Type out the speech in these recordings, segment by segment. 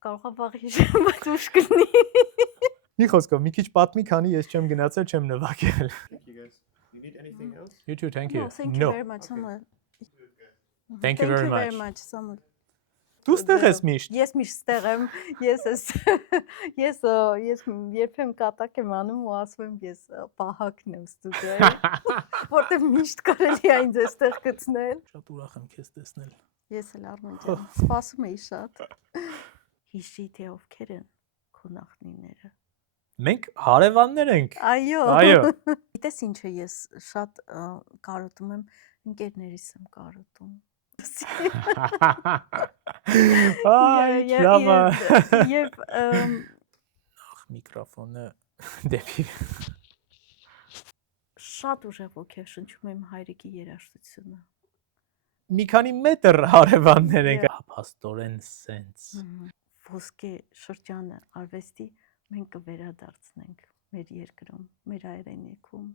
Կարող է վաղ հիշեմ, բայց ուշ կլինի։ Մի խոսքով, մի քիչ պատմի, քանի ես չեմ գնացել, չեմ նվագել։ Thank you guys. You need anything else? You too, thank you. No, thank you very much, Samuel. Thank you very very much. Samuel. Դու ստեղ ես միշտ։ Ես միշտ ստեղ եմ, ես երբեմն կատակ եմ անում ու ասում եմ ես պահակն եմ ստուդիոյի, որտեղ միշտ կարելի է ինձ այստեղ գտնել։ Շատ ուրախ եմ քեզ տեսնել։ Ես էլ Արմեն ջան, սպասում էի շատ։ Հիշի թե ովքեր են քո նախնիները։ Մենք հարևաններ ենք։ Այո։ Այո։ Գիտես ինչ է, ես շատ կարոտում եմ, ընկերներիս եմ կարոտում։ Այ, լավ է։ Եվ Միկրոֆոնը դեպի շատ ուժեղ ոգեշնչում եմ հայրիկի երաժշտությունը։ մի քանի մետր հարևաններ ենք։ Փաստորեն սենց։ Ոսկե շրջանը արվեստի մենք կվերադարձնենք մեր երկրում, մեր հայրենիքում։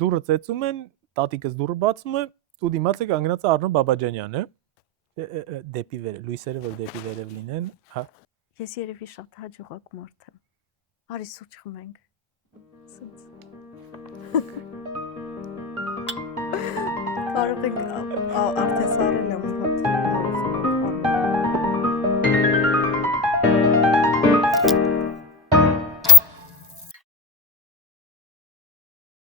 Դուրը ծեծում են, տատիկս դուրը բացում է ու դիմաց է կանգնած Արնո Բաբաջանյանը դեպի վերև, լույսերը որ դեպի վերև լինեն, հա։ Ես երևի շատ հաջողակ մարդ եմ։ Արի սուրճ խմենք։ Սենց։ Կարող ենք արդեն սարել եմ մի հատ։